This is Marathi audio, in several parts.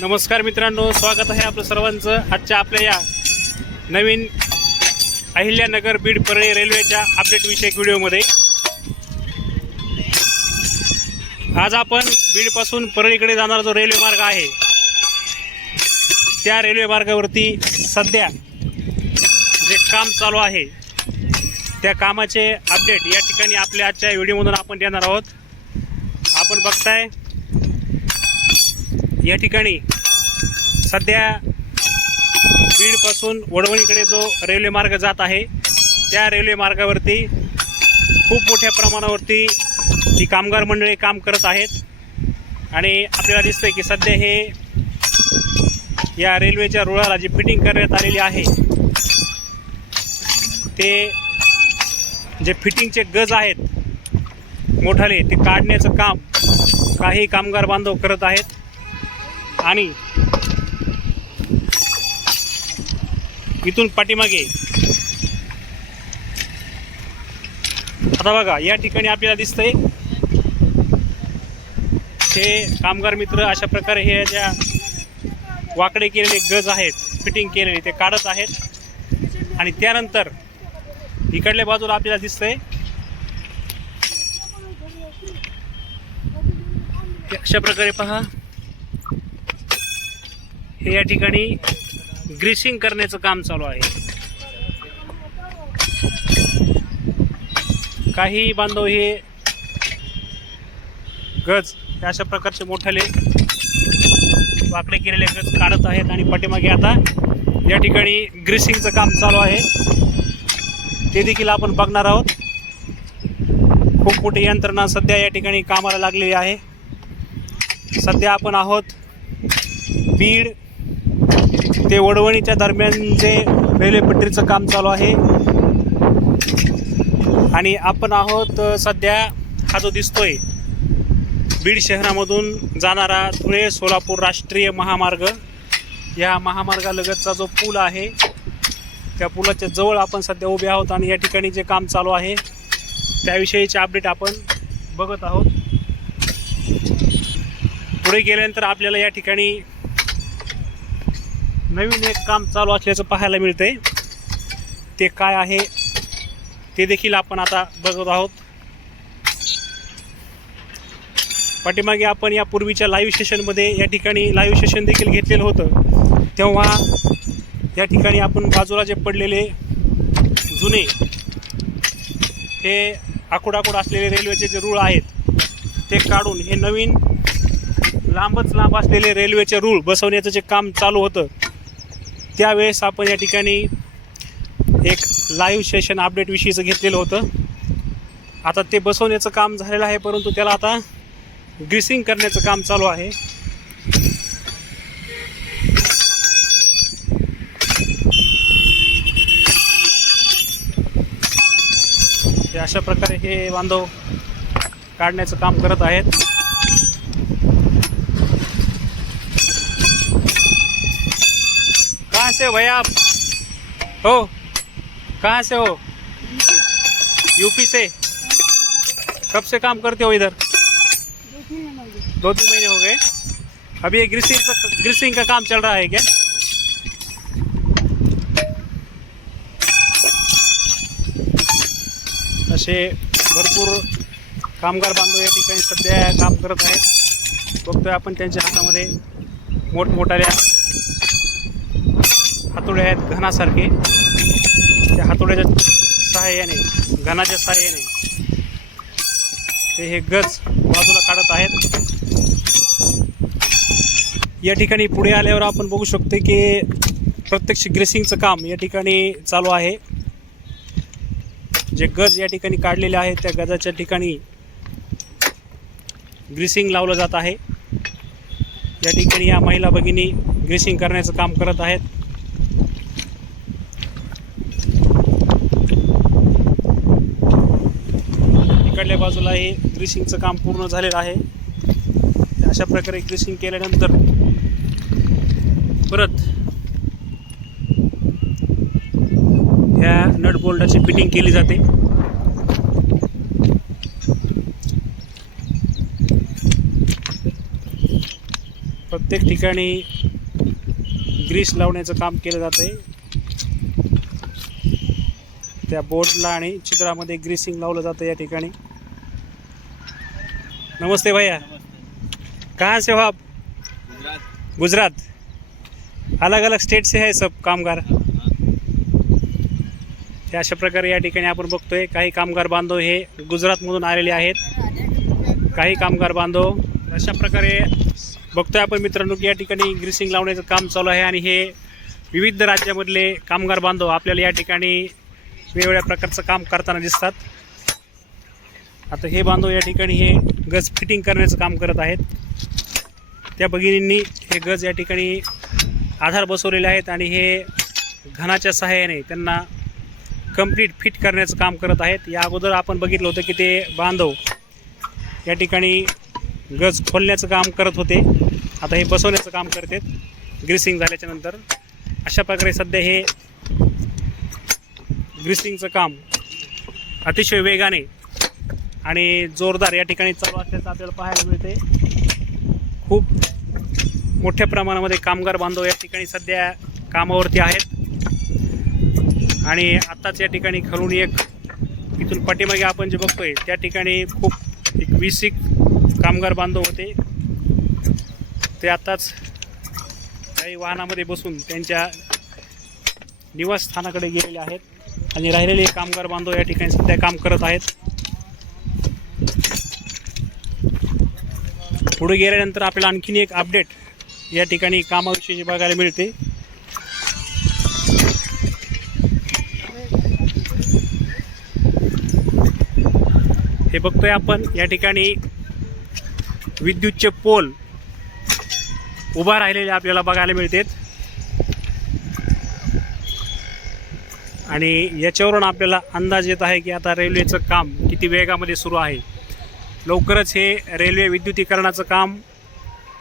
नमस्कार मित्रांनो स्वागत आहे आपलं सर्वांचं. आजच्या आपल्या या नवीन अहिल्यानगर बीड परळी रेल्वेच्या अपडेट विषयक व्हिडिओमध्ये. आज आपण बीडपासून परळीकडे जाणारा जो रेल्वे मार्ग आहे त्या रेल्वे मार्गावरती सध्या जे काम चालू आहे त्या कामाचे अपडेट या ठिकाणी आपल्या आजच्या व्हिडिओमधून आपण देणार आहोत. आपण बघताय या ठिकाणी सध्या बीडपासून वडवणीकडे जो रेल्वे मार्ग जात आहे त्या रेल्वे मार्गावरती खूप मोठ्या प्रमाणावरती ही कामगार मंडळी काम करत आहेत. आणि आपल्याला दिसतंय की सध्या हे या रेल्वेच्या रुळाला जी फिटिंग करण्यात आलेली आहे ते जे फिटिंगचे गज आहेत मोठाले ते काढण्याचं काम काही कामगार बांधव करत आहेत. आणि इथून पाठीमागे. आता बघा या ठिकाणी आपल्याला दिसतंय हे कामगार मित्र अशा प्रकारे हे ज्या वाकडे केलेले गज आहेत फिटिंग केलेले ते काढत आहेत. आणि त्यानंतर इकडल्या बाजूला आपल्याला दिसतंय ते अशा प्रकारे पहा. हे या ठिकाणी ग्रीसिंग करण्याचं काम चालू आहे. काही बांधव हे गज अशा प्रकारचे मोठाले वाकडे केलेले गज काढत आहेत आणि पाठीमागे आता या ठिकाणी ग्रीसिंगचं काम चालू आहे. ते देखील आपण बघणार आहोत. खूप मोठी यंत्रणा सध्या या ठिकाणी कामाला लागलेली आहे. सध्या आपण आहोत बीड ते वडवणीच्या दरम्यान जे रेल्वेपट्टीचं काम चालू आहे. आणि आपण आहोत सध्या हा जो दिसतोय बीड शहरामधून जाणारा धुळे सोलापूर राष्ट्रीय महामार्ग या महामार्गालगतचा जो पूल आहे त्या पुलाच्या जवळ आपण सध्या उभे आहोत आणि या ठिकाणी जे काम चालू आहे त्याविषयीचे अपडेट आपण बघत आहोत. पुढे गेल्यानंतर आपल्याला या ठिकाणी नवीन एक काम चालू असल्याचं पाहायला मिळतंय. ते काय आहे ते देखील आपण आता बघत आहोत. पाठीमागे आपण या पूर्वीच्या लाईव्ह सेशनमध्ये या ठिकाणी लाईव्ह सेशन देखील घेतलेलं होतं. तेव्हा या ठिकाणी आपण बाजूला जे पडलेले जुने हे आखूड आखूड असलेले रेल्वेचे जे रूळ आहेत ते काढून हे नवीन लांबच लांब असलेले रेल्वेचे रूळ बसवण्याचं जे काम चालू होतं त्यावेळेस आपण या ठिकाणी एक लाईव्ह सेशन अपडेटविषयीचं घेतलेलं होतं. आता ते बसवण्याचं काम झालेलं आहे परंतु त्याला आता ग्रीसिंग करण्याचं काम चालू आहे. अशा प्रकारे हे बांधव काढण्याचं काम करत आहेत. से हो भैया आप? हो? कहाँ से हो? यूपी से? कब से काम करते हो इधर? दो तीन महीने हो गए। अभी ये ग्रीसिंग ग्रीसिंग का काम चल रहा है क्या? असे भरपूर कामगार बांधव या ठिकाणी काम करत आहेत. बघतोय आपण त्यांच्या हातामध्ये मोठमोठ्या हातोडे आहेत घनासारखे. त्या हातोड्याच्या सहाय्याने घनाच्या सहाय्याने ते हे गज बाजूला काढत आहेत. या ठिकाणी पुढे आल्यावर आपण बघू शकतो की प्रत्यक्ष ग्रेसिंगचं काम या ठिकाणी चालू आहे. जे गज या ठिकाणी काढलेले आहेत त्या गजाच्या ठिकाणी ग्रीसिंग लावलं जात आहे. या ठिकाणी या महिला भगिनी ग्रीसिंग करण्याचं काम करत आहेत इकडल्या बाजूला हे ग्रीसिंगचं काम पूर्ण झालेलं आहे. अशा प्रकारे ग्रीसिंग केल्यानंतर परत ह्या नट बोल्टाची फिटिंग केली जाते. प्रत्येक ठिकाणी ग्रीस लावण्याचं काम केलं जातं आहे त्या बोर्डला आणि चित्रामध्ये ग्रीसिंग लावलं जातं या ठिकाणी. नमस्ते भैया। कहाँ से हो आप? गुजरात। गुजरात अलग अलग स्टेट से है सब कामगार। हे अशा प्रकारे या ठिकाणी आपण बघतोय काही कामगार बांधव हे गुजरातमधून आलेले आहेत. काही कामगार बांधव अशा प्रकारे बघतोय आपण मित्रांनो की या ठिकाणी ग्रीसिंग लावण्याचं काम चालू आहे आणि हे विविध राज्यामधले कामगार बांधव आपल्याला या ठिकाणी वेगवेगळ्या प्रकारचं काम करताना दिसतात. आता हे बांधव या ठिकाणी हे गज फिटिंग करण्याचं काम करत आहेत. त्या भगिनींनी हे गज या ठिकाणी आधार बसवलेले आहेत आणि हे घनाच्या सहाय्याने त्यांना कंप्लीट फिट करण्याचं काम करत आहेत. या अगोदर आपण बघितलं होतं की ते बांधव या ठिकाणी गज खोलण्याचं काम करत होते. आता हे बसवण्याचं काम करत आहेत ग्रीसिंग झाल्याच्यानंतर अशा प्रकारे सध्या हे ग्रीसिंगचं काम अतिशय वेगाने आणि जोरदार या ठिकाणी चालू असल्याचं आपल्याला पाहायला मिळते. खूप मोठ्या प्रमाणामध्ये कामगार बांधव या ठिकाणी सध्या कामावरती आहेत. आणि आत्ताच या ठिकाणी खरून एक इथून पाठीमागे आपण जे बघतोय त्या ठिकाणी खूप एक वीस एक कामगार बांधव होते. ते आत्ताच काही वाहनामध्ये बसून त्यांच्या निवासस्थानाकडे गेलेले आहेत. आणि राहिलेले कामगार बांधव या ठिकाणी सध्या काम करत आहेत. पुढे गेल्यानंतर आपल्याला आणखीन एक अपडेट या ठिकाणी कामाविषयी बघायला मिळते. हे बघतोय आपण या ठिकाणी विद्युतचे पोल उभा राहिलेले आपल्याला बघायला मिळतात. आणि याच्यावरून आपल्याला अंदाज येत आहे की आता रेल्वेचं काम किती वेगामध्ये सुरू आहे. लवकरच हे रेल्वे विद्युतीकरणाचं काम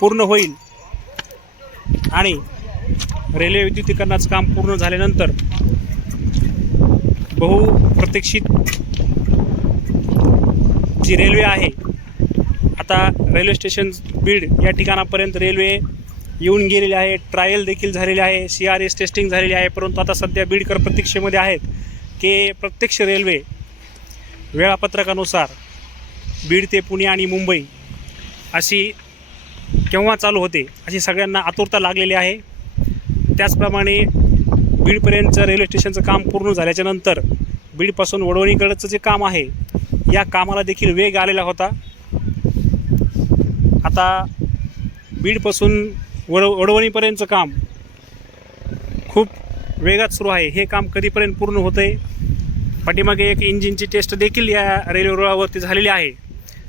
पूर्ण होईल. आणि रेल्वे विद्युतीकरणाचं काम पूर्ण झाल्यानंतर बहुप्रतीक्षित जी रेल्वे आहे आता रेल्वे स्टेशन बीड या ठिकाणापर्यंत रेल्वे येऊन गेलेली आहे ट्रायल देखील झालेली आहे सी आर एस टेस्टिंग झालेली आहे परंतु आता सध्या बीडकर प्रतीक्षेमध्ये आहेत की प्रत्यक्ष रेल्वे वेळापत्रकानुसार बीड ते पुणे आणि मुंबई अशी केव्हा चालू होते अशी सगळ्यांना आतुरता लागलेली आहे. त्याचप्रमाणे बीडपर्यंतचं रेल्वे स्टेशनचं काम पूर्ण झाल्याच्यानंतर बीडपासून वडवणीकडचं जे काम आहे या कामाला देखील वेग आलेला होता. आता बीडपासून वड वडवणीपर्यंतचं काम खूप वेगात सुरू आहे. हे काम कधीपर्यंत पूर्ण होतं आहे पाठीमागे एक इंजिनची टेस्ट देखील या रेल्वे रुळावरती झालेली आहे.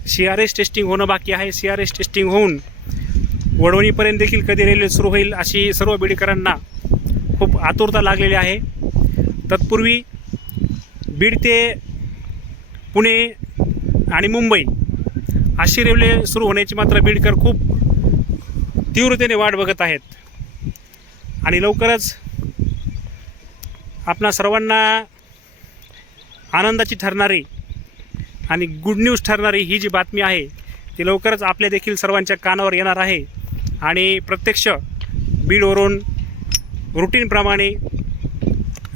सी आर एस टेस्टिंग होणं बाकी आहे. सी आर एस टेस्टिंग होऊन वडवणीपर्यंत देखील कधी रेल्वे सुरू होईल अशी सर्व बीडकरांना खूप आतुरता लागलेली आहे. तत्पूर्वी बीड ते पुणे आणि मुंबई अशी रेल्वे सुरू होण्याची मात्र बीडकर खूप तीव्रतेने वाट बघत आहेत. आणि लवकरच आपणा सर्वांना आनंदाची ठरणारी आणि गुड न्यूज ठरणारी ही जी बातमी आहे ती लवकरच आपल्या देखील सर्वांच्या कानावर येणार आहे. आणि प्रत्यक्ष बीडवरून रुटीनप्रमाणे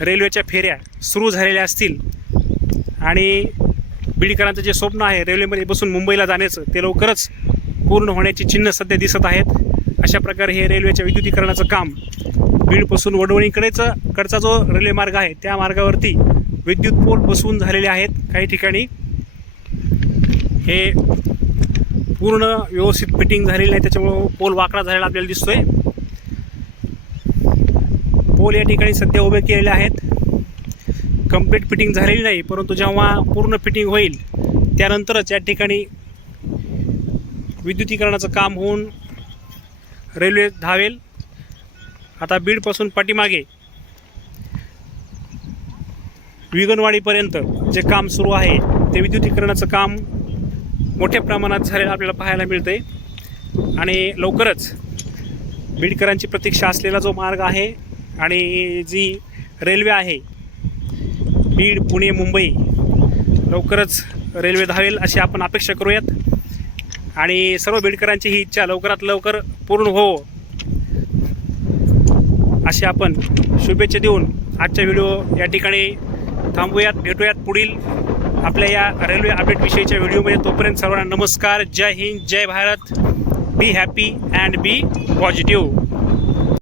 रेल्वेच्या फेऱ्या सुरू झालेल्या असतील आणि बीडकरांचं जे स्वप्न आहे रेल्वेमध्ये बसून मुंबईला जाण्याचं ते लवकरच पूर्ण होण्याची चिन्ह सध्या दिसत आहेत. अशा प्रकारे हे रेल्वेच्या विद्युतीकरणाचं काम बीडपासून वडवणीकडेचं कडचा जो रेल्वे मार्ग आहे त्या मार्गावरती विद्युत पोल बसवून झालेले आहेत. काही ठिकाणी हे पूर्ण व्यवस्थित फिटिंग झालेली नाही त्याच्यामुळं पोल वाकडा झालेला आपल्याला दिसतोय. पोल या ठिकाणी सध्या उभे केलेले आहेत. कंप्लीट फिटिंग झालेली नाही परंतु जेव्हा पूर्ण फिटिंग होईल त्यानंतरच या ठिकाणी विद्युतीकरणाचं काम होऊन रेल्वे धावेल. आता बीडपासून पाठीमागे विगनवाडीपर्यंत जे काम सुरू आहे ते विद्युतीकरणाचं काम मोठ्या प्रमाणात झालेलं आपल्याला पाहायला मिळते आणि लवकरच बीडकरांची प्रतीक्षा असलेला जो मार्ग आहे आणि जी रेल्वे आहे बीड पुणे मुंबई लवकरच रेल्वे धावेल अशी आपण अपेक्षा करूयात. आणि सर्व बीडकरांची ही इच्छा लवकरात लवकर पूर्ण हो अशी आपण शुभेच्छा देऊन आजचा व्हिडिओ या ठिकाणी थांबूयात भेटूयात पुढील आपल्या या रेल्वे अपडेट विषयीच्या व्हिडिओमध्ये तोपर्यंत सर्वांना नमस्कार. जय हिंद जय Bharat. Be happy and be positive